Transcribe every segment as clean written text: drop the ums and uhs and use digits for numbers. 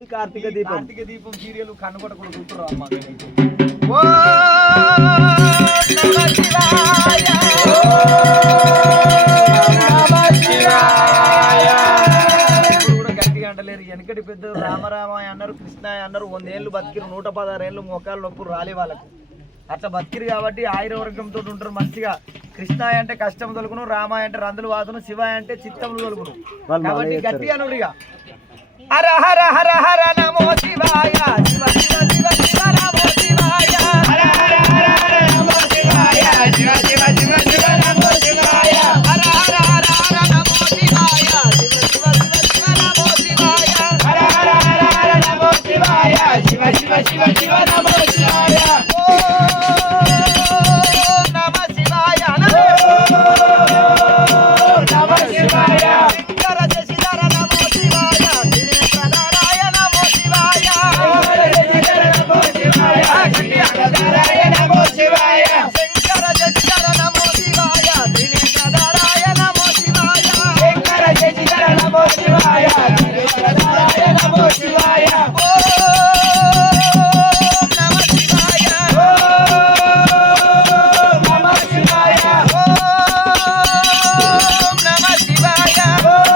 కార్తీక దీపం కార్తీక దీపం సీరియల్ కనపడ కూడా చూస్తున్నారు అమ్మ. ఓ నమ శివాయ నమ శివాయ. ఇప్పుడు కూడా గట్టిగా అంటలేరు. వెనకటి పెద్ద రామరామాయ అన్నారు, కృష్ణాయ అన్నారు. 100 ఏళ్ళు బతికిరు, 116 ఏళ్ళు మొక్కలు నొప్పులు రాలే వాళ్ళకు. అట్లా బతికిరు కాబట్టి ఆయుర్వర్గంతో ఉంటారు మంచిగా. కృష్ణాయ అంటే కష్టం తొలుగును, రామాయ అంటే రందులు వాదును, శివాయ అంటే చిత్తములు తొలుగును. కాబట్టి గట్టిగా అనుడిగా హర హర హర హర నమో శివాయ, శివ శివ శివ శివ నమో శివాయ, హర హర హర హర నమో శివాయ, శివ శివ శివ శివ నమో శివాయ, హర హర హర హర నమో శివాయ, శివ శివ శివ శివ నమో శివాయ, హర హర హర హర నమో శివాయ, శివ శివ శివ శివ నమో శివాయ. ఓం నమ శివాయ, నమ శివాయ. శంకర శశిధర నమో శివాయ, దినేశ్వరాయ నమో శివాయ, శంకర నమో శివాయ, దినేశ్వరాయ నమో శివాయ, శంకర శశిధర నమో శివాయ, దినేశ్వరాయ నమో శివాయ, శంకర శశిధర నమో శివాయ, దినేశ్వరాయ నమో శివాయ. ఓం నమ శివాయ, ఓం నమ శివాయ, ఓం నమ శివాయ, ఓం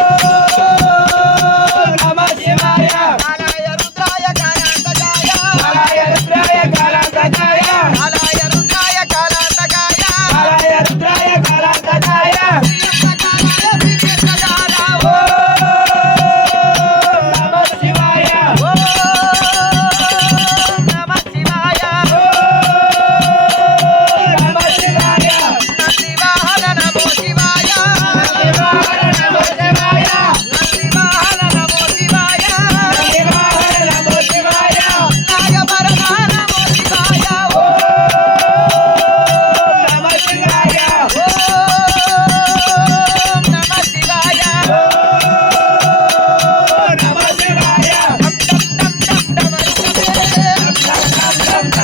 నమ శివాయ. కాలాయ రుద్రాయ కాలాంతకాయ, కాలాయ రుద్రాయ కాలాంతకాయ, కాలాయ రుద్రాయ కాలాంతకాయ, కాలాయ రుద్రాయ కాలాంతకాయ, శ్రీయంతకాయ దివ్యసదార. ఓం నమ శివాయ, ఓం నమ శివాయ, ఓం నమ శివాయ. నందివాహన నమో శివాయ, నందివాహన నమో శివాయ, నందివాహన నమో శివాయ, నందివాహన నమో శివాయ, నాగభరణ నమో శివాయ. ఓం నమ శివాయ, ఓం నమ శివాయ, ఓం నమ శివాయ. డమ్ డమ్ డమ్ డమ్ డమ్ డమ్ డమ్ డమ్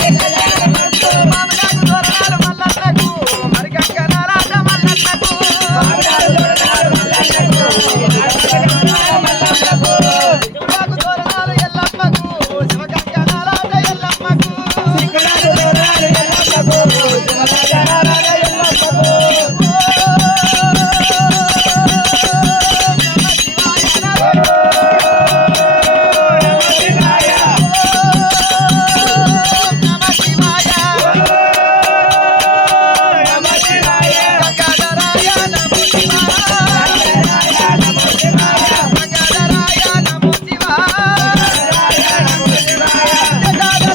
Thank you.